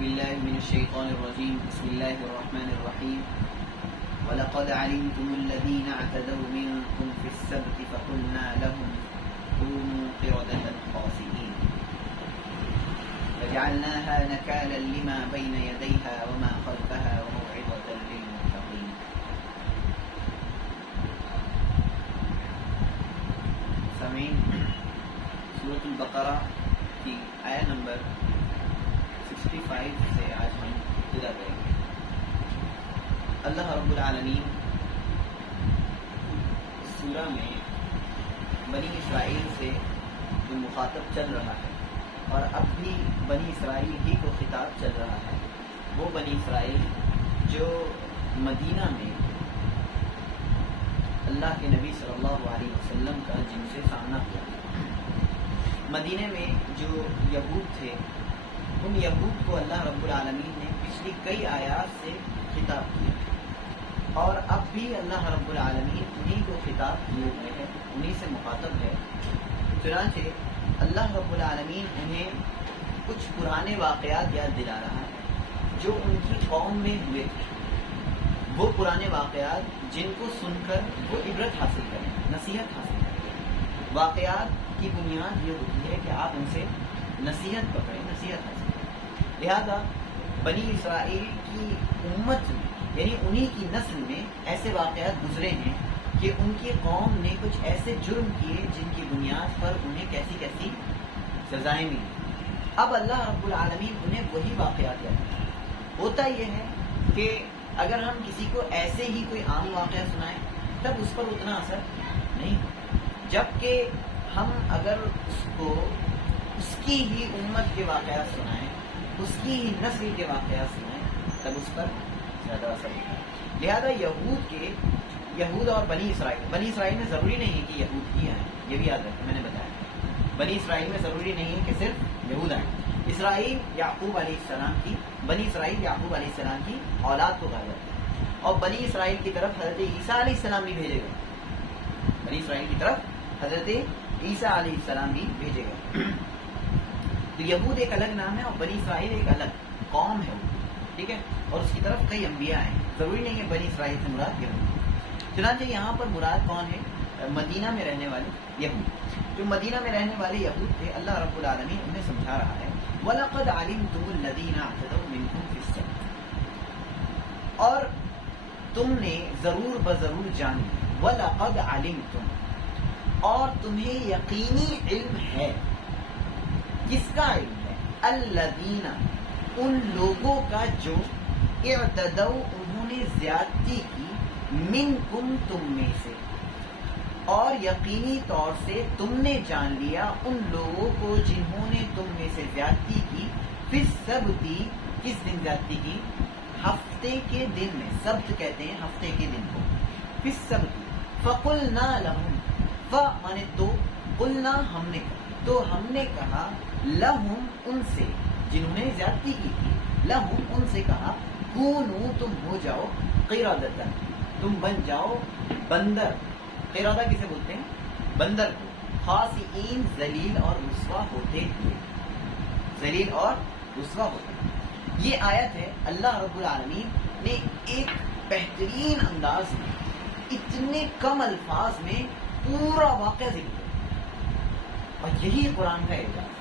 بالله من الشيطان الرجيم بسم الله الرحمن الرحيم ولقد علمتم الذين اعتدوا منكم في السبت فقلنا لهم كونوا قردة خاسئين فجعلناها نكالا لما بين يديها وما خلفها وموعظة للمتقين. سامعین، سورۃ البقرہ کی آیت نمبر 65 سے آج ہم ابتدا کریں گے. اللہ رب العالمین اس سورہ میں بنی اسرائیل سے جو مخاطب چل رہا ہے اور اب بھی بنی اسرائیل ہی کو خطاب چل رہا ہے، وہ بنی اسرائیل جو مدینہ میں اللہ کے نبی صلی اللہ علیہ وسلم کا جن سے سامنا کیا. مدینہ میں جو یہود تھے، ان یہود کو اللہ رب العالمین نے پچھلی کئی آیات سے خطاب کیا اور اب بھی اللہ رب العالمین انہی کو خطاب کیے ہوئے ہے، انہی سے مخاطب ہے. چنانچہ اللہ رب العالمین انہیں کچھ پرانے واقعات یاد دلا رہا ہے جو ان کی قوم میں ہوئے تھے. وہ پرانے واقعات جن کو سن کر وہ عبرت حاصل کریں، نصیحت حاصل کریں. واقعات کی بنیاد یہ ہوتی ہے کہ آپ ان سے نصیحت پکڑیں، نصیحت حاصل کریں. لہذا بنی اسرائیل کی امت میں یعنی انہی کی نسل میں ایسے واقعات گزرے ہیں کہ ان کی قوم نے کچھ ایسے جرم کیے جن کی بنیاد پر انہیں کیسی کیسی سزائیں ملی. اب اللہ رب العالمین انہیں وہی واقعات یاد کرتے. ہوتا یہ ہے کہ اگر ہم کسی کو ایسے ہی کوئی عام واقعہ سنائیں تب اس پر اتنا اثر نہیں ہوتا، جبکہ ہم اگر اس کو اس کی ہی امت کے واقعات سنائیں، اس کی ہی نسل کے واقعات سنائیں تب اس پر زیادہ اثر ہوتا ہے. لہذا یہود اور بنی اسرائیل میں ضروری نہیں ہے کہ یہود ہی آئیں، یہ بھی یاد رکھیں، میں نے بتایا بنی اسرائیل میں ضروری نہیں ہے کہ صرف یہود آئیں. اسرائیل یعقوب علیہ السلام کی بنی اسرائیل یعقوب علیہ السلام کی اولاد کو کہا جاتا ہے اور بنی اسرائیل کی طرف حضرت عیسیٰ علیہ السلام بھی بھیجے گئے. بنی اسرائیل کی طرف حضرت عیسیٰ علیہ السلام بھی بھیجے گئے. تو یہود ایک الگ نام ہے اور بنی اسرائیل ایک الگ قوم ہے، ٹھیک ہے، اور اس کی طرف کئی انبیاء ہیں. ضروری نہیں ہے بنی اسرائیل سے مراد یہود. چنانچہ یہاں پر مراد کون ہے؟ مدینہ میں رہنے والے یہود. جو مدینہ میں رہنے والے یہود تھے، اللہ رب العالمین انہیں سمجھا رہا ہے وَلَقَدْ عَلِمْتُمُ الَّذِينَ اعْتَدَوْا مِنْكُمْ فِي السَّبْتِ، اور تم نے ضرور بضرور جان لیا. وَلَقَدْ عَلِمْتُمْ، اور تمہیں یقینی علم ہے. کس کا علم ہے؟ الَّذِينَ، ان لوگوں کا جو اعتدوا، انہوں نے زیادتی کی، منکم، تم میں سے، اور یقینی طور سے تم نے جان لیا ان لوگوں کو جنہوں نے تم میں سے زیادتی کی. فی السبت، کس دن زیادتی کی؟ ہفتے کے دن میں. سبت کہتے ہیں ہفتے کے دن کو. فی السبت فقلنا لہم، ف مانے تو، قلنا ہم نے کہا، تو ہم نے کہا، لہم ان سے جنہوں نے زیادتی کی تھی، لہم ان سے کہا، کونو تم ہو جاؤ، قردۃ تم بن جاؤ بندر. قردہ کسے بولتے ہیں؟ بندر کو. خاسئین، ذلیل اور رسوا ہوتے ہوئے. ذلیل اور رسوا ہوتے ہوئے. یہ آیت ہے اللہ رب العالمین نے ایک بہترین انداز میں اتنے کم الفاظ میں پورا واقعہ ذکر کیا، اور یہی قرآن کا اعجاز.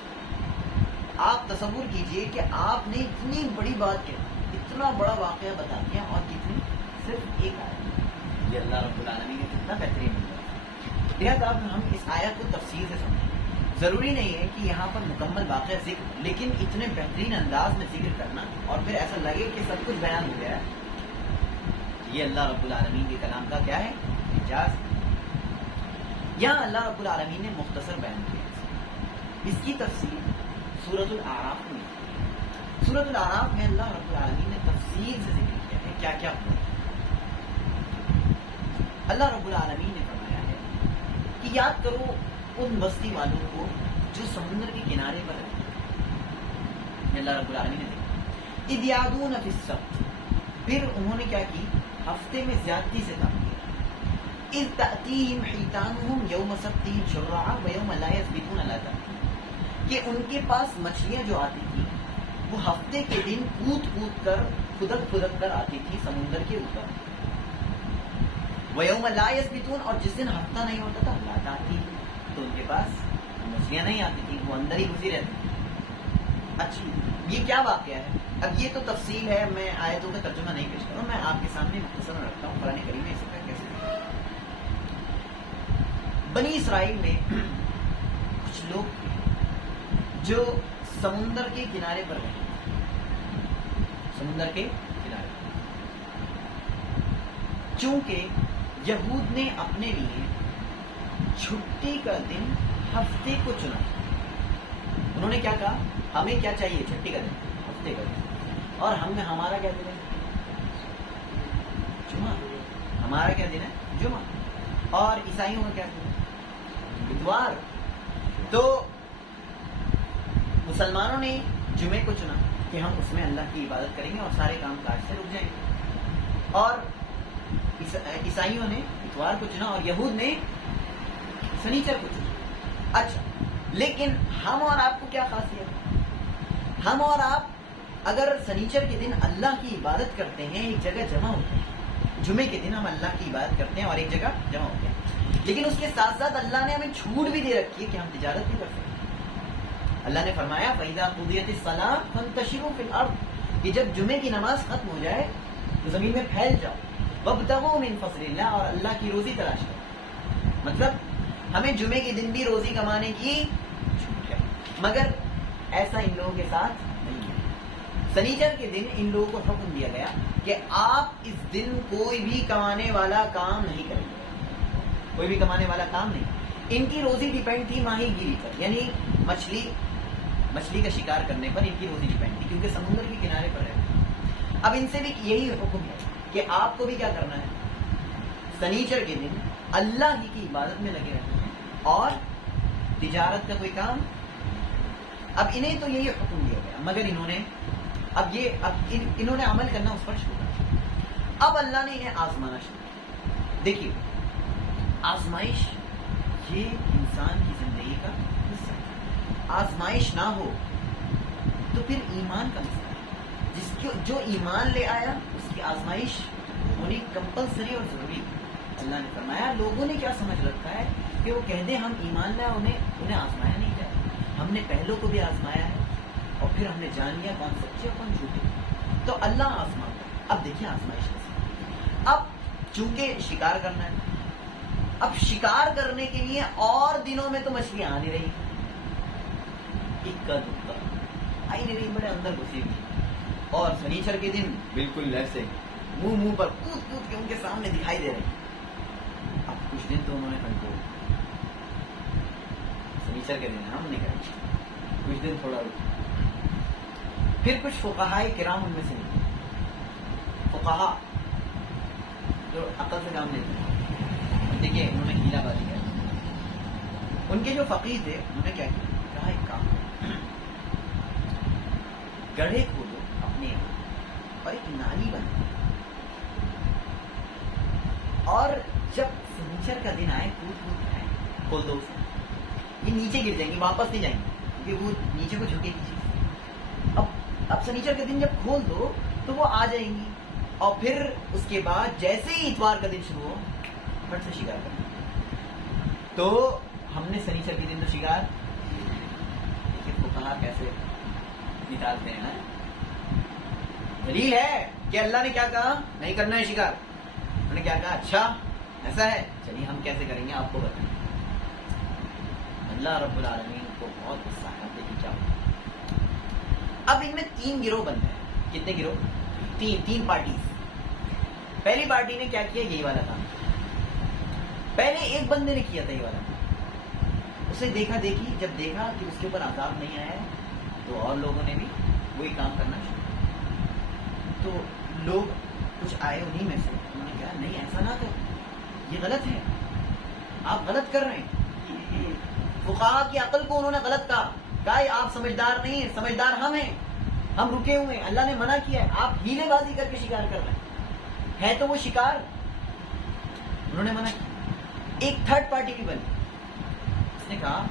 آپ تصور کیجئے کہ آپ نے اتنی بڑی بات کہی، اتنا بڑا واقعہ بتا دیا، اور کتنی صرف ایک آیت. یہ اللہ رب العالمین نے کتنا بہترین ہے. لہذا اب ہم اس آیت کو تفصیل سے سمجھیں. ضروری نہیں ہے کہ یہاں پر مکمل واقعہ ذکر، لیکن اتنے بہترین انداز میں ذکر کرنا اور پھر ایسا لگے کہ سب کچھ بیان ہو گیا ہے، یہ اللہ رب العالمین کے کلام کا کیا ہے؟ اعجاز. یہاں اللہ رب العالمین نے مختصر بیان کیا. اس کی تفصیل سورۃ الاعراف میں. سورۃ الاعراف میں اللہ رب العالمین نے تفصیل سے ذکر کیا ہے کیا کیا ہوا. اللہ رب العالمین نے فرمایا ہے کہ یاد کرو ان بستی والوں کو جو سمندر کے کنارے پر رہتے ہیں. اللہ رب العالمین نے دیکھا اذ یعدون فی السبت، پھر انہوں نے کیا کی؟ ہفتے میں زیادتی سے کام کیا. اذ تأتیہم حیتانہم یوم سبتہم شرعا ویوم لا یثبتون لا تأتیہم، کہ ان کے پاس مچھلیاں جو آتی تھی وہ ہفتے کے دن کود کود کر پھدک کر آتی تھی سمندر کے اوپر. وَيَوْمَ لَا يَسْبِتُونَ، اور جس دن ہفتہ نہیں ہوتا تھا لات آتی تو ان کے پاس مچھلیاں نہیں آتی تھی، وہ اندر ہی گھسی رہتی. اچھا یہ کیا واقعہ ہے؟ اب یہ تو تفصیل ہے، میں آیتوں کا ترجمہ نہیں پیش کروں، میں آپ کے سامنے مختصر رکھتا ہوں قرآن کریم میں اس کا کیسے. بنی اسرائیل میں کچھ لوگ تھے جو سمندر کے کنارے پر رہتے، سمندر کے کنارے. چونکہ یہود نے اپنے لیے چھٹی کا دن ہفتے کو چنا، انہوں نے کیا کہا، ہمیں کیا چاہیے، چھٹی کا دن، ہفتے کا دن، اور ہمارا کیا دن ہے، جمعہ. ہمارا کیا دن ہے، جمعہ. اور عیسائیوں کا کیا دن ہے، اتوار. تو مسلمانوں نے جمعے کو چنا کہ ہم اس میں اللہ کی عبادت کریں گے اور سارے کام کاج سے رک جائیں گے. اور عیسائیوں نے اتوار کو چنا اور یہود نے سنیچر کو چنا. اچھا لیکن ہم اور آپ کو کیا خاصیت ہے، ہم اور آپ اگر سنیچر کے دن اللہ کی عبادت کرتے ہیں ایک جگہ جمع ہوتے ہیں، جمعے کے دن ہم اللہ کی عبادت کرتے ہیں اور ایک جگہ جمع ہوتے ہیں، لیکن اس کے ساتھ ساتھ اللہ نے ہمیں چھوٹ بھی دے رکھی ہے کہ ہم تجارت بھی کر سکتے ہیں. اللہ نے فرمایا فَإِذَا قُضِيَتِ الصَّلَاةُ فَانتَشِرُوا فِي الْأَرْضِ، کہ جب جمعے کی نماز ختم ہو جائے تو زمین میں پھیل جاؤ. وَابْتَغُوا مِن فَضْلِ اللَّهِ، اور اللہ کی روزی تلاش کرو. مطلب ہمیں جمعے کے دن بھی روزی کمانے کی چھوٹ ہے، مگر ایسا ان لوگوں کے ساتھ نہیں ہے. سنیچر کے دن ان لوگوں کو حکم دیا گیا کہ آپ اس دن کوئی بھی کمانے والا کام نہیں کریں گے، کوئی بھی کمانے والا کام نہیں. ان کی روزی ڈیپینڈ تھی ماہی گیری پر، یعنی مچھلی کا شکار کرنے پر ان کی روزی ڈیپینڈ تھی، کیونکہ سمندر کے کنارے پر رہتے. اب ان سے بھی یہی حکم ہے کہ آپ کو بھی کیا کرنا ہے، سنیچر کے دن اللہ ہی کی عبادت میں لگے رہنا ہے اور تجارت کا کوئی کام. اب انہیں تو یہی حکم دیا گیا، مگر انہوں نے عمل کرنا اس پر چھوڑا. اب اللہ نے انہیں آزمانا شروع کیا. دیکھیے آزمائش یہ انسان کی زندگی کا حصہ ہے. آزمائش نہ ہو تو پھر ایمان کا مسئلہ ہے. جو ایمان لے آیا اس کی آزمائش ہونی کمپلسری اور ضروری ہے. اللہ نے فرمایا لوگوں نے کیا سمجھ رکھا ہے کہ وہ کہہ دیں ہم ایمان لائے، انہیں آزمایا نہیں جائے. ہم نے پہلوں کو بھی آزمایا ہے اور پھر ہم نے جان لیا کون سچے اور کون جھوٹے. تو اللہ آزماتا ہے. اب دیکھیے آزمائش کیسے. اب چونکہ شکار کرنا ہے، اب شکار کرنے کے لیے اور دنوں میں تو مچھلیاں آ نہیں رہی، اکا دکا آئی نہیں رہی، بڑے اندر گھسی ہوئی. اور سنیچر کے دن بالکل ایسے منہ پر کود کے ان کے سامنے دکھائی دے رہی. اب کچھ دن تو انہوں نے کنٹرول، سنیچر کے دن ہم نے کہا کچھ دن تھوڑا رک. پھر کچھ فقہائے کرام ان میں سے نکلے، فقہا جو عقل سے کام لیتے ہیں. دیکھیے انہوں نے ہیلا بازی کیا. ان کے جو فقیہ تھے انہوں نے کیا کیا، کہا ایک کام گڑھے کھودو اپنے یہاں اور ایک نالی بنا، اور جب سنیچر کا دن آئے کود آئے کھول دو اسے. یہ نیچے گر جائیں گی، واپس نہیں جائیں گی کیونکہ وہ نیچے کو جھکے کی چیز. اب سنیچر کے دن جب کھول دو تو وہ آ جائیں گی، اور پھر اس کے بعد جیسے ہی اتوار کا دن شروع ہو پھٹ سے شکار کرنا. تو ہم نے سنیچر کے دن تو شکار کو کہا کیسے نکالتے ہیں نا. دلیل ہے کہ اللہ نے کیا کہا نہیں کرنا ہے شکار. انہوں نے کیا کہا اچھا ایسا ہے، چلیے ہم کیسے کریں گے آپ کو بتائیں. اللہ رب العالمین کو بہت غصہ ہے. دیکھیے کیا ہوتا ہے. اب ان میں 3 گروہ بن گئے. کتنے گروہ؟ 3 پارٹیز. پہلی پارٹی نے کیا کیا، یہی والا کام. پہلے ایک بندے نے کیا تھا یہ والا کام، اسے دیکھا دیکھی، جب دیکھا کہ اس کے اوپر عذاب نہیں آیا تو اور لوگوں نے بھی وہی کام کرنا شروع. تو لوگ کچھ آئے انہی میں سے، انہوں نے کہا نہیں ایسا نہ کرو، یہ غلط ہے، آپ غلط کر رہے ہیں. فقہا کی عقل کو انہوں نے غلط کہا آپ سمجھدار نہیں ہیں، سمجھدار ہم ہیں، ہم رکے ہوئے ہیں، اللہ نے منع کیا ہے، آپ ہیلے بازی کر کے شکار کر رہے ہیں تو وہ شکار. انہوں نے منع کیا. ایک تھرڈ پارٹی بھی بنی، اس نے کہا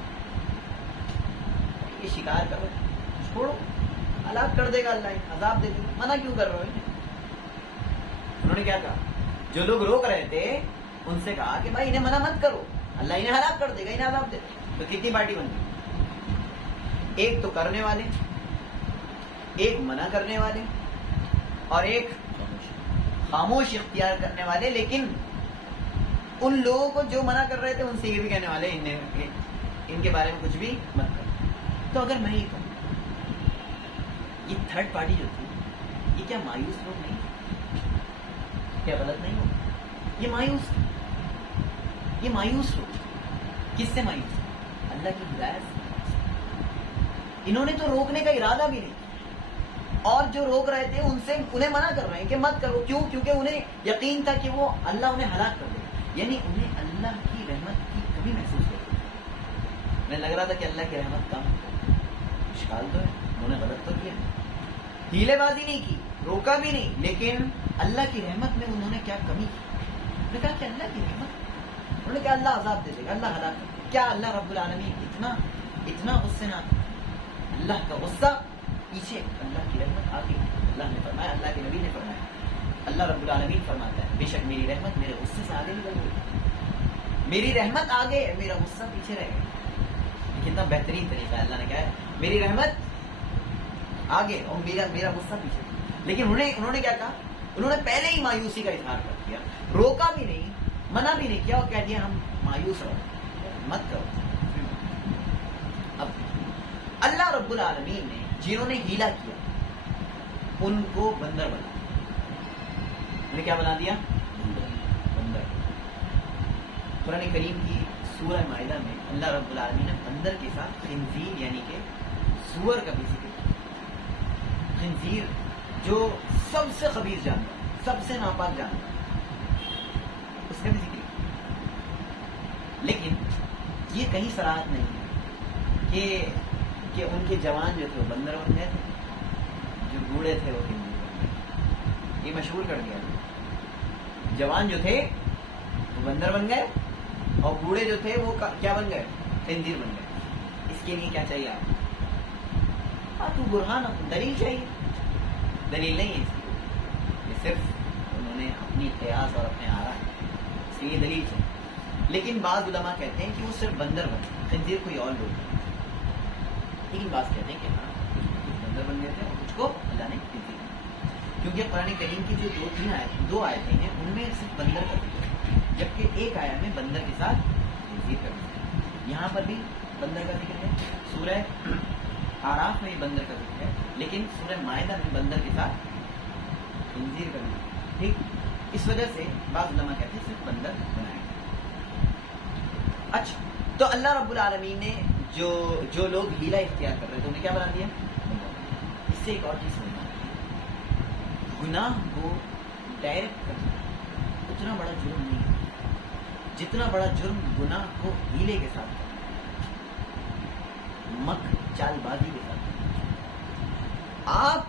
یہ شکار کرو چھوڑو، ہلاک کر دے گا اللہ، عذاب دے دے گا، منع کیوں کر رہے ہو؟ انہوں نے کیا کہا؟ جو لوگ روک رہے تھے ان سے کہا کہ بھائی انہیں منع مت کرو، اللہ انہیں ہلاک کر دے گا، انہیں عذاب دے دے گا۔ تو کتنی پارٹی بن گئی؟ ایک تو کرنے والے، ایک منع کرنے والے، اور ایک خاموش اختیار کرنے والے۔ لیکن ان لوگوں کو جو منع کر رہے تھے ان سے یہ بھی کہنے والے ان کے بارے میں کچھ بھی مت کرو۔ تو اگر میں یہ کہوں، یہ تھرڈ پارٹی جو تھی یہ کیا مایوس لوگ نہیں؟ کیا غلط نہیں ہو؟ یہ مایوس لوگ کس سے مایوس؟ اللہ کی ہدایت سے۔ انہوں نے تو روکنے کا ارادہ بھی نہیں، اور جو روک رہے تھے ان سے انہیں منع کر رہے ہیں کہ مت کرو۔ کیوں؟ کیونکہ انہیں یقین تھا کہ وہ اللہ انہیں ہلاک کر دے گا، یعنی انہیں اللہ کی رحمت کی کمی محسوس ہوتی۔ انہیں لگ رہا تھا کہ اللہ کی رحمت کم ہے۔ اشکال تو ہے، انہوں نے غلط تو کیا، ہیلے بازی نہیں کی، روکا بھی نہیں، لیکن اللہ کی رحمت میں انہوں نے کیا کمی کی؟ انہوں نے کہا کہ اللہ کی رحمت، انہوں نے کہا اللہ عذاب دے دے گا، اللہ ہلاک کر دے گا۔ کیا اللہ رب العالمین اتنا غصے نہ تھا؟ اللہ کا غصہ پیچھے، اللہ کی رحمت آگے۔ اللہ نے فرمایا، اللہ کے نبی نے فرمایا، اللہ رب العالمین فرماتا ہے بے شک میری رحمت میرے غصے سے آگے نکل گئی، میری رحمت آگے ہے، میرا غصہ پیچھے رہے گا۔ کتنا بہترین طریقہ ہے، اللہ نے کہا ہے میری رحمت آگے اور میرا غصہ پیچھے۔ لیکن انہوں نے کیا کہا؟ انہوں نے پہلے ہی مایوسی کا اظہار کر دیا، روکا بھی نہیں، منع بھی نہیں کیا، اور کہہ دیا ہم مایوس رہو، مت کرو۔ اب اللہ رب العالمین نے جنہوں نے ہیلا کیا ان کو بندر بنا دیا۔ انہوں نے کیا بنا دیا؟ بندر۔ قرآن کریم کی سورہ مائدہ میں اللہ رب العالمین نے بندر کے ساتھ خنزیر یعنی کہ سور کا بھی ذکر کیا۔ خنزیر جو سب سے خبیث جانور، سب سے ناپاک جانور، اس کا بھی ذکر کیا۔ لیکن یہ کہیں صراحت نہیں ہے کہ ان کے جوان جو تھے وہ بندر بن گئے تھے، جو بوڑھے تھے وہ خنزیر بن گئے۔ یہ مشہور کر دیا تھا، جوان جو تھے وہ بندر بن گئے اور بوڑھے جو تھے وہ کیا بن گئے؟ خنزیر بن گئے۔ اس کے لیے کیا چاہیے آپ کو؟ تو برہان، دلیل چاہیے۔ دلیل نہیں ہے اس کی، یہ صرف انہوں نے اپنی قیاس اور اپنے آرا ہے، اس لیے دلیل چاہیے۔ لیکن بعض علماء کہتے ہیں کہ وہ صرف بندر بنے، خنزیر کوئی اور لوگ نہیں۔ لیکن بعض کہتے ہیں کہ ہاں کچھ بندر بن گئے تھے اور کچھ کو اللہ نے خنزیر بنا، کیونکہ قرآن کریم کی جو دو آیتیں ہیں ان میں صرف بندر کا ذکر ہے، جبکہ ایک آیت میں بندر کے ساتھ خنزیر کا ذکر ہے۔ یہاں پر بھی بندر کا ذکر ہے، سورہ آراف میں بندر کا ذکر ہے، لیکن سورہ مائدہ میں بندر کے ساتھ خنزیر کا ذکر ہے۔ ٹھیک، اس وجہ سے بعض علماء کہتے ہیں صرف بندر بنائے۔ اچھا، تو اللہ رب العالمین نے جو لوگ ہیلا اختیار کر رہے تھے انہیں کیا بنا دیا؟ اس سے ایک اور چیز سمجھنا ہے، گناہ کو ڈائریکٹ کرنا اتنا بڑا جرم نہیں ہے جتنا بڑا جرم گناہ کو ہیلے کے ساتھ کرنا، مکر چال بازی کے ساتھ کرنا۔ آپ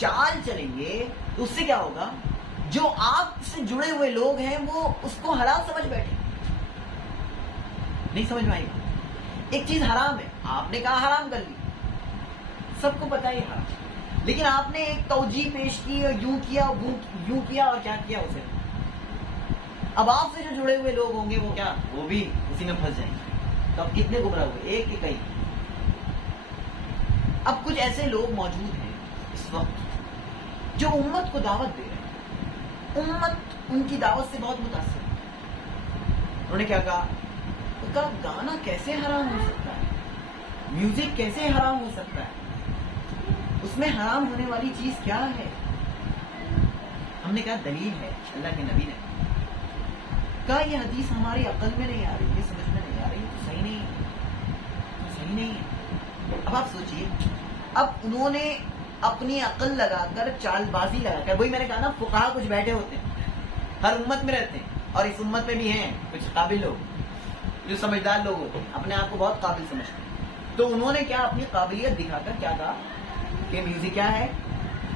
چال چلیں گے تو اس سے کیا ہوگا؟ جو آپ سے جڑے ہوئے لوگ ہیں وہ اس کو حلال سمجھ بیٹھے، نہیں سمجھ میں آئی۔ ایک چیز حرام ہے، آپ نے کہا حرام کر لی، سب کو پتا ہے حرام، لیکن آپ نے ایک توجیہ پیش کی اور یوں کیا اور کیا کیا اسے۔ اب آپ سے جو جڑے ہوئے لوگ ہوں گے وہ بھی اسی میں پھنس جائیں گے۔ تو اب کتنے گمراہ ہوئے؟ ایک کہ کئی؟ اب کچھ ایسے لوگ موجود ہیں اس وقت جو امت کو دعوت دے رہے ہیں، امت ان کی دعوت سے بہت متاثر ہے۔ انہوں نے کیا کہا؟ گانا کیسے حرام ہو سکتا ہے؟ میوزک کیسے حرام ہو سکتا ہے؟ اس میں حرام ہونے والی چیز کیا ہے؟ ہم نے کہا دلیل ہے، اللہ کے نبی نے کہا یہ حدیث ہماری عقل میں نہیں آ رہی، یہ سمجھ میں نہیں آ رہی، تو صحیح نہیں ہے۔ اب آپ سوچئے، اب انہوں نے اپنی عقل لگا کر، چال بازی لگا کر، وہی میں نے کہا نا فقہا کچھ بیٹھے ہوتے ہیں، ہر امت میں رہتے ہیں، اور اس امت میں بھی ہیں کچھ قابل لوگ جو سمجھدار لوگ ہوتے ہیں، اپنے آپ کو بہت قابل سمجھتے ہیں۔ تو انہوں نے کیا اپنی قابلیت دکھا کر کیا کہا کہ میوزک کیا ہے،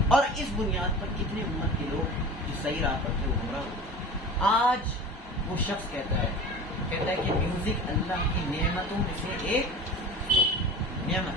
اور اس بنیاد پر کتنے امت کے لوگ جو صحیح راہ پر تھے وہ گمراہ ہوئے۔ آج وہ شخص کہتا ہے کہ میوزک اللہ کی نعمتوں میں سے ایک نعمت،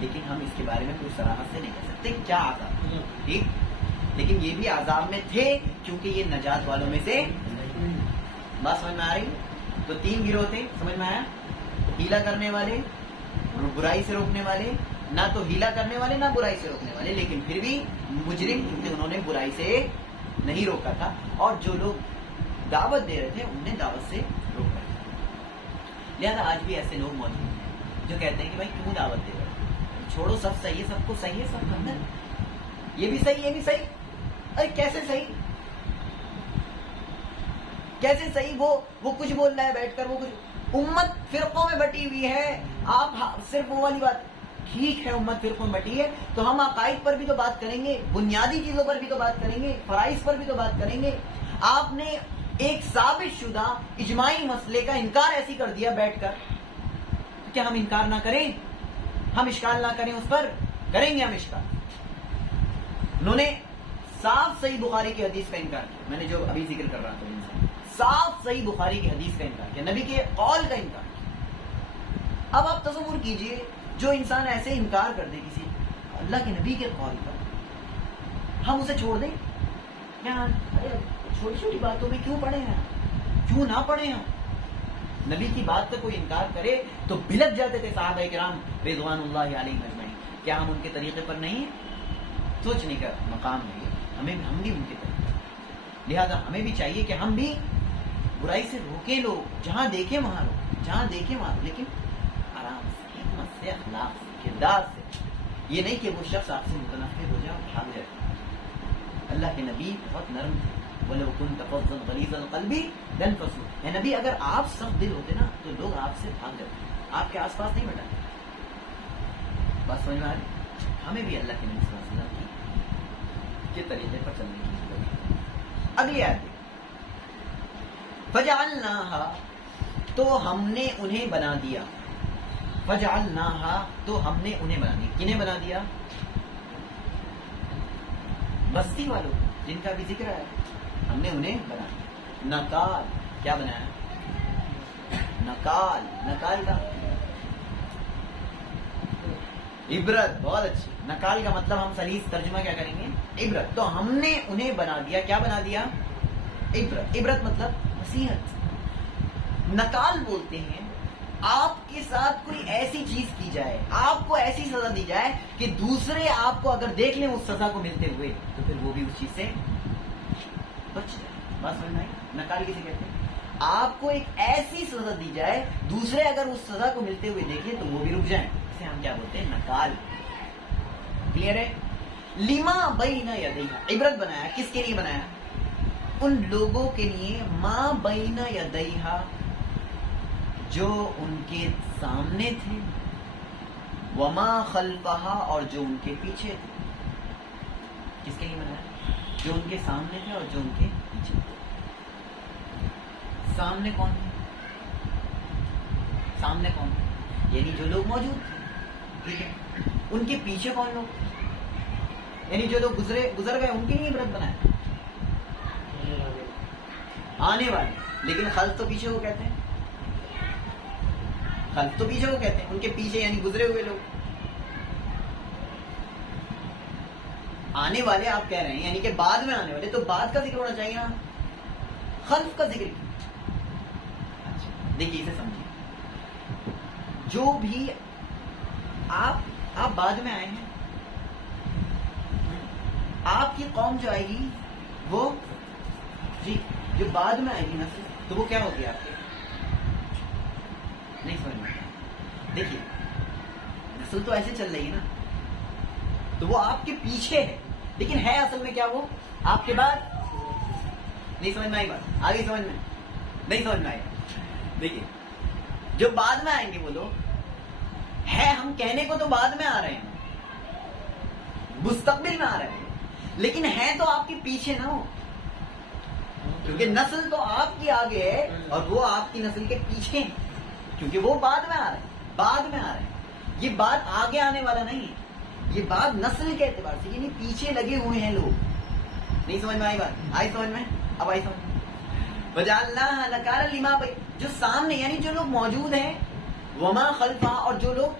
لیکن ہم اس کے بارے میں کوئی صراحت سے نہیں کہہ سکتے کیا عذاب، ٹھیک، لیکن یہ بھی عذاب میں تھے کیونکہ یہ نجات والوں میں سے بات سمجھ میں آ رہی؟ تو 3 گروہ تھے، سمجھ میں آیا؟ ہیلا کرنے والے، برائی سے روکنے والے، نہ تو ہیلا کرنے والے نہ برائی سے روکنے والے، لیکن پھر بھی مجرم کیونکہ انہوں نے برائی سے نہیں روکا تھا، اور جو لوگ دعوت دے رہے تھے انہیں دعوت سے روکا تھا۔ لہذا آج بھی ایسے لوگ موجود ہیں جو کہتے ہیں کہ بھائی کیوں دعوت دے رہے ہو، چھوڑو، سب صحیح ہے، سب کو صحیح ہے، سب اندر، یہ بھی صحیح، یہ بھی صحیح۔ ارے کیسے صحیح، کیسے صحیح؟ وہ کچھ بول رہا ہے بیٹھ کر، وہ کچھ، امت فرقوں میں بٹی ہوئی ہے، آپ صرف وہ والی بات، ٹھیک ہے امت فرقوں میں بٹی ہے تو ہم عقائد پر بھی تو بات کریں گے، بنیادی چیزوں پر بھی تو بات کریں گے، فرائض پر بھی تو بات کریں گے۔ آپ نے ایک ثابت شدہ اجماعی مسئلے کا انکار ایسی کر دیا بیٹھ کر، تو کیا ہم انکار نہ کریں؟ ہم اشکال نہ کریں اس پر؟ کریں گے ہم اشکال۔ انہوں نے صاف صحیح بخاری کی حدیث کا انکار کیا، میں نے جو ابھی ذکر کر رہا تھا انسان، صاف صحیح بخاری کی حدیث کا انکار کیا، نبی کے قول کا انکار کیا۔ اب آپ تصور کیجئے جو انسان ایسے انکار کر دے کسی اللہ کے نبی کے قول کا، ہم اسے چھوڑ دیں؟ چھوٹی چھوٹی باتوں میں کیوں پڑے ہیں، کیوں نہ پڑے ہیں؟ نبی کی بات کا کوئی انکار کرے تو بلک جاتے تھے صحابہ کرام رضوان اللہ علیہم اجمعین۔ کیا ہم ان کے طریقے پر نہیں ہیں؟ سوچنے کا مقام نہیں ہے، ہم بھی ان کے طریقے، لہذا ہمیں بھی چاہیے کہ ہم بھی برائی سے روکیں لوگ، جہاں دیکھیں وہاں روکیں، جہاں دیکھیں وہاں، لیکن آرام سے، حکمت سے، اخلاق سے، کردار سے، یہ نہیں کہ وہ شخص آپ سے متنفر ہو جائے اور بھاگ جائے۔ اللہ کے نبی بہت نرم تھے، وَلَوْ كُنْتَ فَظًّا غَلِيظَ الْقَلْبِ لَانفَضُّوا، اے نبی اگر آپ سخت دل ہوتے نا تو لوگ آپ سے بھاگ جاتے، آپ کے آس پاس نہیں بٹاتے۔ بات سمجھ میں آ رہی؟ ہمیں بھی اللہ کے نبی صلی اللہ علیہ وسلم کے طریقے پر چلنے کی ضرورت ہے۔ اگلی آیت، فَجَعَلْنَاهَا، تو ہم نے انہیں بنا دیا، فَجَعَلْنَاهَا، تو ہم نے انہیں بنا دیا، کنہیں بنا دیا؟ بستی والوں جن کا بھی ذکر ہے، ہم نے انہیں بنا دیا، نکال، کیا بنایا؟ نکال، نکال کا عبرت، بہت اچھی، نکال کا مطلب ہم سلیس ترجمہ کیا کریں گے؟ عبرت۔ تو ہم نے انہیں بنا دیا، کیا بنا دیا؟ عبرت۔ عبرت مطلب نصیحت۔ نکال بولتے ہیں آپ کے ساتھ کوئی ایسی چیز کی جائے، آپ کو ایسی سزا دی جائے کہ دوسرے آپ کو اگر دیکھ لیں اس سزا کو ملتے ہوئے تو پھر وہ بھی اس چیز سے بچ جائے۔ بات سمجھ میں آئی؟ نکال کسے کہتے ہیں؟ آپ کو ایک ایسی سزا دی جائے دوسرے اگر اس سزا کو ملتے ہوئے دیکھیں تو وہ بھی رک جائیں، اسے ہم کیا بولتے ہیں؟ نکال۔ کلیئر ہے؟ لما بین یدیہا، عبرت بنایا، کس کے لیے بنایا؟ ان لوگوں کے لیے، ما بین یدیہا، جو ان کے سامنے تھے، وما خلفہا، اور جو ان کے پیچھے تھے۔ کس کے لیے بنایا؟ جو ان کے سامنے تھے اور جو ان کے پیچھے تھے۔ سامنے کون تھے؟ سامنے کون تھے؟ یعنی جو لوگ موجود تھے، ٹھیک ہے۔ ان کے پیچھے کون لوگ تھے؟ یعنی جو لوگ گزر گئے ان کے لیے عبرت بنایا، آنے والے، لیکن خلف تو پیچھے کو کہتے ہیں، خلف تو پیچھے کو کہتے ہیں، ان کے پیچھے یعنی گزرے ہوئے لوگ۔ آنے والے آپ کہہ رہے ہیں یعنی کہ بعد میں آنے والے، تو بعد کا ذکر ہونا چاہیے نا، خلف کا ذکر۔ اچھا دیکھیے اسے سمجھیے، جو بھی آپ بعد میں آئے ہیں، آپ کی قوم جو آئے گی وہ جی جو بعد میں آئے گی نسل، تو وہ کیا ہوگی آپ کے؟ نہیں سمجھ میں؟ دیکھیے نسل تو ایسے چل رہی ہے نا، تو وہ آپ کے پیچھے ہے، لیکن ہے اصل میں کیا وہ آپ کے بعد؟ نہیں سمجھ میں آئی بات؟ آگے سمجھ میں نہیں سمجھ میں آئی؟ دیکھیے جو بعد میں آئیں گے وہ لوگ ہے، ہم کہنے کو تو بعد میں آ رہے ہیں، مستقبل میں آ رہے ہیں، لیکن ہے تو آپ کے پیچھے نہ ہو، کیونکہ نسل تو آپ کی آگے ہے اور وہ آپ کی نسل کے پیچھے ہیں، کیونکہ وہ بعد میں آ رہے ہیں، بعد میں آ رہے ہیں۔ یہ بات آگے آنے والا نہیں ہے، یہ بات نسل کے اعتبار سے، یعنی پیچھے لگے ہوئے ہیں لوگ۔ نہیں سمجھ میں آئی بات؟ آئی سمجھ میں؟ اب آئی سمجھ میں؟ وَجَعَلْنَاهَا نَكَالًا لِمَا بَيْنَ، جو سامنے یعنی جو لوگ موجود ہیں، وما خلفا، اور جو لوگ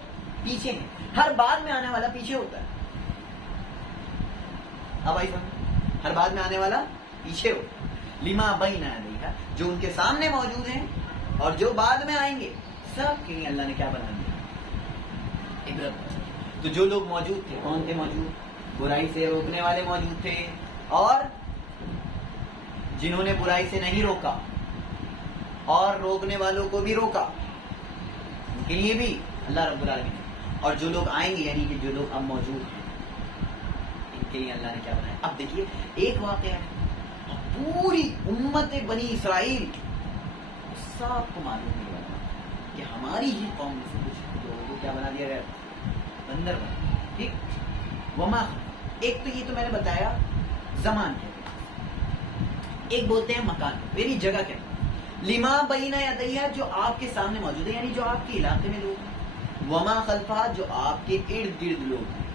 پیچھے ہیں۔ ہر بعد میں آنے والا پیچھے ہوتا ہے. اب آئی سمجھ؟ ہر بعد میں آنے والا پیچھے ہوتا ہے. لما بین یدیہ، جو ان کے سامنے موجود ہیں اور جو بعد میں آئیں گے، سب کے لیے اللہ نے کیا بنا دیا؟ عبرت. تو جو لوگ موجود تھے، کون تھے موجود؟ برائی سے روکنے والے موجود تھے، اور جنہوں نے برائی سے نہیں روکا اور روکنے والوں کو بھی روکا، ان کے لیے بھی اللہ رب العالمین نے. اور جو لوگ آئیں گے، یعنی کہ جو لوگ اب موجود ہیں، ان کے لیے اللہ نے کیا بنایا؟ اب دیکھیے ایک واقعہ ہے، پوری امت بنی اسرائیل سب کو معلوم نہیں بنا کہ ہماری ہی قوم میں سے کچھ لوگوں کو کیا بنا دیا گیا؟ بندر بنا. ٹھیک. وما، ایک تو یہ تو میں نے بتایا زمان کہتے ہیں، ایک بولتے ہیں مکان، میری جگہ کہتے ہیں. لما بین یدیہ، جو آپ کے سامنے موجود ہے، یعنی جو آپ کے علاقے میں لوگ ہیں. وما خلفہ، جو آپ کے ارد گرد لوگ ہیں،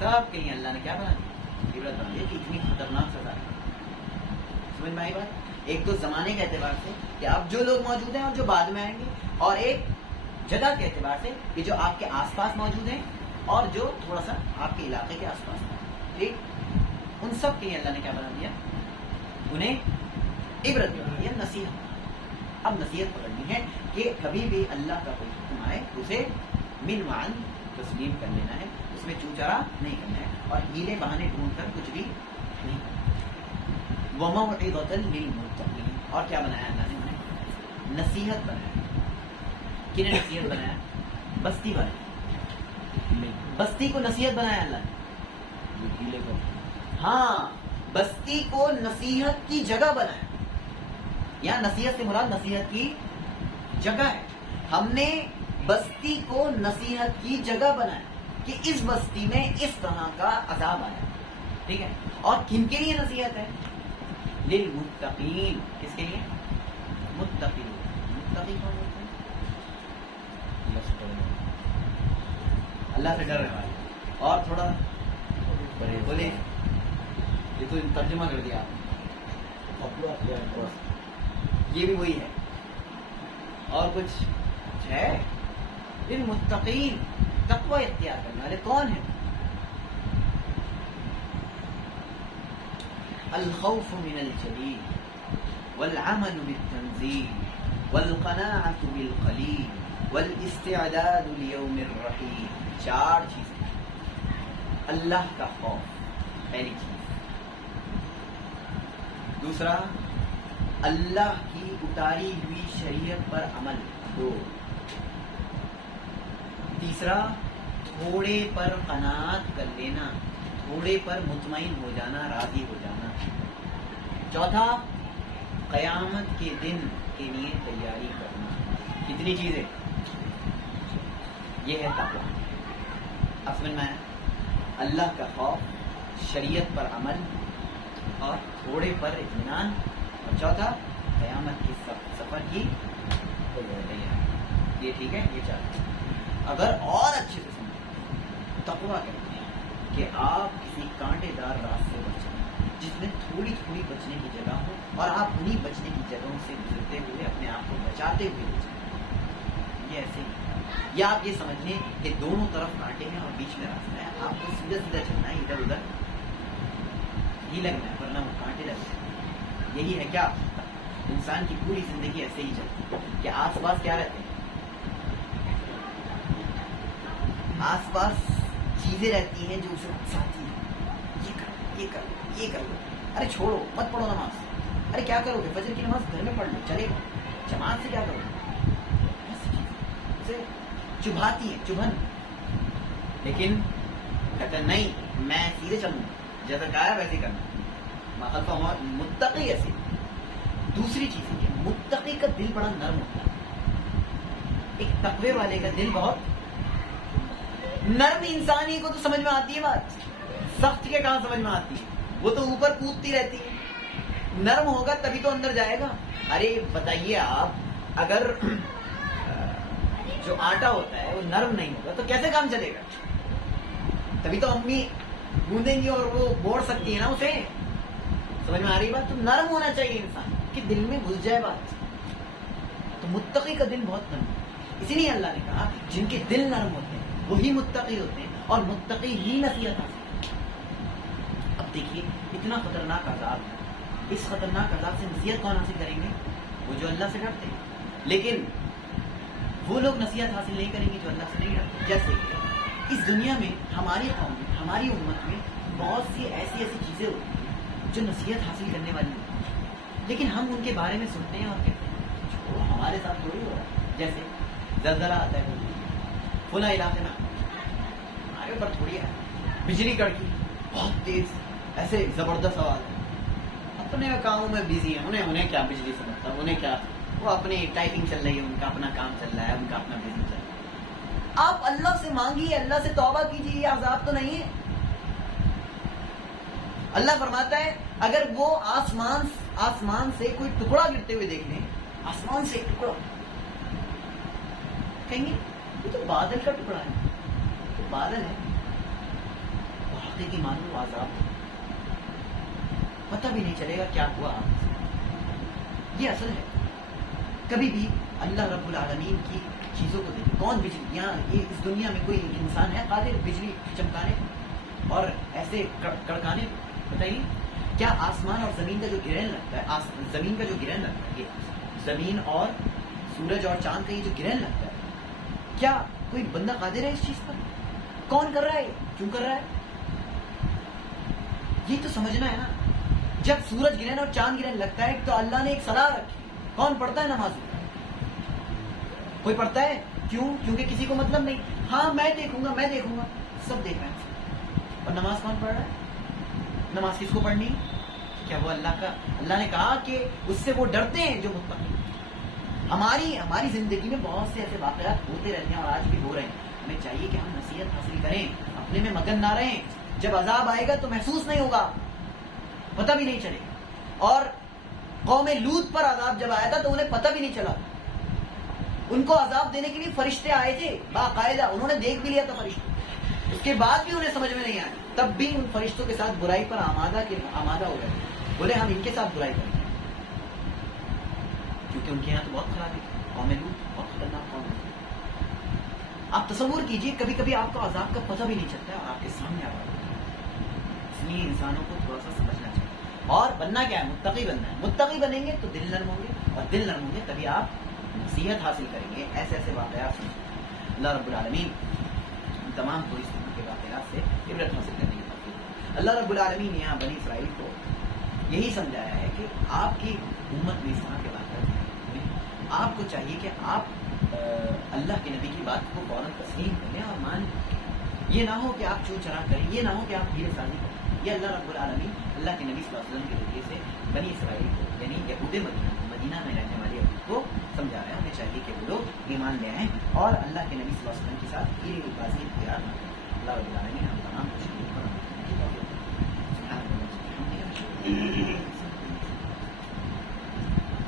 سب کے لیے اللہ نے کیا بنا دیا؟ عبرت بنا دیا. کہ اتنی خطرناک سزا ہے. سمجھ میں آئی بات؟ ایک تو زمانے کے اعتبار سے کہ اب جو لوگ موجود ہیں اور جو بعد میں آئیں گے، اور ایک جگہ کے اعتبار سے کہ جو آپ کے آس پاس موجود ہیں اور جو تھوڑا سا آپ کے علاقے کے آس پاس. ٹھیک. ان سب کے لیے اللہ نے کیا بنا دیا؟ انہیں عبرت بنا دیا، نصیحت. اب نصیحت پکڑنی ہے کہ کبھی بھی اللہ کا کوئی حکم آئے اسے من وعن تسلیم کر لینا ہے، اس میں چوچرا نہیں کرنا ہے، اور ہیلے بہانے ڈھونڈ کر کچھ بھی نہیں کرنا. وَمَوْعِظَةً لِّلْمُتَّقِينَ، اور کیا بنایا اللہ نے؟ انہیں نصیحت بنایا. کنہیں نصیحت بنایا؟ بستی والے. بستی کو نصیحت بنایا اللہ نے. ہاں، بستی کو نصیحت کی جگہ بنایا. یہاں نصیحت سے مراد نصیحت کی جگہ ہے. ہم نے بستی کو نصیحت کی جگہ بنایا کہ اس بستی میں اس طرح کا عذاب آیا. ٹھیک ہے. اور کن کے لیے نصیحت ہے؟ للمتقین. کس کے لیے؟ متقین. متقی کون ہوتے ہیں؟ اللہ سے ڈرنے والے. اور تھوڑا بولے، یہ تو ترجمہ کر دیا آپ نے. یہ بھی وہی ہے. اور کچھ ہے؟ للمتقین، تقوی اختیار کرنے والے کون ہیں؟ الخوف من الجلیل والعمل بالتنزیل والقناعة بالقلیل والاستعداد لیوم الرحیل. 4 چیزیں. اللہ کا خوف پہلی چیز. دوسرا، اللہ کی اتاری ہوئی شریعت پر عمل. 2. تیسرا، تھوڑے پر قناعت کر لینا، تھوڑے پر مطمئن ہو جانا، راضی ہو جانا. 4، قیامت کے دن کے لیے تیاری کرنا. کتنی چیزیں؟ یہ ہے تقویٰ. اب سمجھ میں آیا؟ اللہ کا خوف، شریعت پر عمل، اور تھوڑے پر اطمینان، اور 4، قیامت کے سفر کی تیاری. یہ ٹھیک ہے؟ یہ 4. اگر اور اچھے سے سمجھیں، تقویٰ کہتے ہیں کہ آپ کسی کانٹے دار راستے پر چلیں جس میں تھوڑی تھوڑی بچنے کی جگہ ہو، اور آپ انہی بچنے کی جگہوں سے گزرتے ہوئے اپنے آپ کو بچاتے ہوئے بچیں. یہ ایسے ہی. یا آپ یہ سمجھ لیں کہ دونوں طرف کانٹے ہیں اور بیچ میں راستہ ہے، آپ کو سیدھا سیدھا چلنا ہے، ادھر ادھر ہی لگنا ہے، ورنہ وہ کانٹے لگتے ہیں. یہی ہے کیا؟ انسان کی پوری زندگی ایسے ہی چلتی ہے کہ آس پاس کیا رہتے ہیں؟ آس پاس چیزیں رہتی ہیں جو اسے اکساتی ہیں. یہ کر، یہ کر، یہ کر لو. ارے چھوڑو، مت پڑھو نماز. ارے کیا کرو گے؟ فجر کی نماز گھر میں پڑھ لو، چلے گا. جماعت سے کیا کرو گے؟ ایسی چیزیں اسے چبھاتی ہیں، چبھن. لیکن کہتے ہیں نہیں، میں سیدھے چلوں گا، جیسا کہا ہے ویسے کرنا. مخالفہ متقی ایسے. دوسری چیز ہے، متقی کا دل بڑا نرم ہوتا ہے. ایک تقوی والے کا دل بہت نرم. انسان ہی کو تو سمجھ میں آتی ہے بات، سخت کے کہاں سمجھ میں آتی ہے؟ وہ تو اوپر کودتی رہتی ہے. نرم ہوگا تبھی تو اندر جائے گا. ارے بتائیے آپ، اگر جو آٹا ہوتا ہے وہ نرم نہیں ہوگا تو کیسے کام چلے گا؟ تبھی تو امی گوندیں گی اور وہ بوڑ سکتی ہے نا اسے. سمجھ میں آ رہی بات؟ تو نرم ہونا چاہیے انسان کہ دل میں گھس جائے بات. تو متقی کا دل بہت نرم ہے. اسی لیے اللہ نے کہا جن کے دل نرم ہوتے ہیں وہی متقی ہوتے ہیں اور متقی ہی نصیحت حاصل کرتے ہیں۔ اب دیکھیے اتنا خطرناک عذاب ہے، اس خطرناک عذاب سے نصیحت کون حاصل کریں گے؟ وہ جو اللہ سے ڈرتے ہیں، لیکن وہ لوگ نصیحت حاصل نہیں کریں گے جو اللہ سے نہیں ڈرتے۔ جیسے کہ اس دنیا میں ہماری قوم میں، ہماری امت میں بہت سی ایسی چیزیں ہوتی ہیں جو نصیحت حاصل کرنے والی ہوتی ہیں، لیکن ہم ان کے بارے میں سنتے ہیں اور کہتے ہیں وہ ہمارے ساتھ تھوڑی ہو رہا ہے۔ جیسے زلزلہ آتا ہے فلاں علاقے میں، ہمارے اوپر تھوڑی ہے، بجلی کڑکی بہت تیز، ایسے زبردست آواز ہے، اپنے کاموں میں بزی ہیں، انہیں کیا بجلی سے مطلب، انہیں کیا، وہ اپنی ٹائپنگ چل رہی ہے، ان کا اپنا کام چل رہا ہے، ان کا اپنا بزنس چل رہا ہے۔ آپ اللہ سے مانگیے، اللہ سے توبہ کیجیے، یہ عذاب تو نہیں ہے۔ اللہ فرماتا ہے اگر وہ آسمان سے کوئی ٹکڑا گرتے ہوئے دیکھ لیں، آسمان سے ایک ٹکڑا، کہیں گے یہ تو بادل کا ٹکڑا ہے، تو بادل ہے، حقیقی معلوم عذاب پتہ بھی نہیں چلے گا کیا ہوا آپ سے۔ یہ اصل ہے۔ کبھی بھی اللہ رب العالمین کی چیزوں کو دیکھیں، کون بجلی، یہاں یہ اس دنیا میں کوئی انسان ہے قادر بجلی چمکانے اور ایسے کڑکانے؟ بتائیے، کیا آسمان اور زمین کا جو گرہن لگتا ہے، زمین کا جو گرہن لگتا ہے، یہ زمین اور سورج اور چاند کا یہ جو گرہن لگتا ہے، کیا کوئی بندہ قادر ہے اس چیز پر؟ کون کر رہا ہے؟ کیوں کر رہا ہے؟ یہ تو سمجھنا ہے نا۔ جب سورج گرہن اور چاند گرہن لگتا ہے تو اللہ نے ایک صلاح رکھی، کون پڑھتا ہے نماز؟ کوئی پڑھتا ہے؟ کیوں؟ کیونکہ کسی کو مطلب نہیں، ہاں میں دیکھوں گا، سب دیکھ رہے ہیں۔ اور نماز کون پڑھ رہا ہے؟ نماز کس کو پڑھنی؟ کیا وہ اللہ نے کہا کہ اس سے وہ ڈرتے ہیں جو متقی۔ ہماری زندگی میں بہت سے ایسے واقعات ہوتے رہتے ہیں اور آج بھی ہو رہے ہیں۔ ہمیں چاہیے کہ ہم نصیحت حاصل کریں، اپنے میں مگن نہ رہیں۔ جب عذاب آئے گا تو محسوس نہیں ہوگا، پتہ بھی نہیں چلے گا۔ اور قوم لوط پر عذاب جب آیا تھا تو انہیں پتہ بھی نہیں چلا، ان کو عذاب دینے کے لیے فرشتے آئے تھے باقاعدہ، انہوں نے دیکھ بھی لیا تھا فرشتے، اس کے بعد بھی انہیں سمجھ میں نہیں آیا، تب بھی ان فرشتوں کے ساتھ برائی پر آمادہ ہو گئے، بولے ہم ان کے ساتھ برائی کریں گے، کیونکہ ان کے یہاں تو بہت خرابی تھی۔ قوم لوط بہت خطرناک قوم ہے۔ آپ تصور کیجئے کبھی کبھی آپ کو عذاب کا پتہ بھی نہیں چلتا ہے اور آپ کے سامنے آ رہا ہے۔ اس لیے انسانوں کو تھوڑا سا سمجھنا چاہیے اور بننا کیا ہے؟ متقی بننا ہے۔ متقی بنیں گے تو دل نرم ہوں گے، اور دل نرم ہوں گے تبھی آپ نصیحت حاصل کریں گے۔ ایسے واقعات سے اللہ رب العالمین تمام کو اس قسم کے واقعات سے عبرت حاصل کرنے کی توفیق دے۔ اللہ رب العالمین نے یہاں بنی اسرائیل کو یہی سمجھایا ہے کہ آپ کی امت میں اس طرح کے واقعات ہوئے، آپ کو چاہیے کہ آپ اللہ کے نبی کی بات کو فوراً تسلیم کریں اور مان لیں۔ یہ نہ ہو کہ آپ چو چرا کریں، یہ نہ ہو کہ آپ ہیرے سازی کریں۔ یہ اللہ رب العالمین اللہ کے نبی صلی اللہ علیہ وسلم کے ذریعے سے بنی اسرائیل کو، یعنی یہود مدینہ میں رہنے والے یہود کو سمجھا رہے ہیں۔ ہمیں چاہیے کہ وہ لوگ ایمان لے آئیں اور اللہ کے نبی صلی اللہ علیہ وسلم کے ساتھ ہیرے بازی اختیار نہ کریں۔ اللہ رب العالمین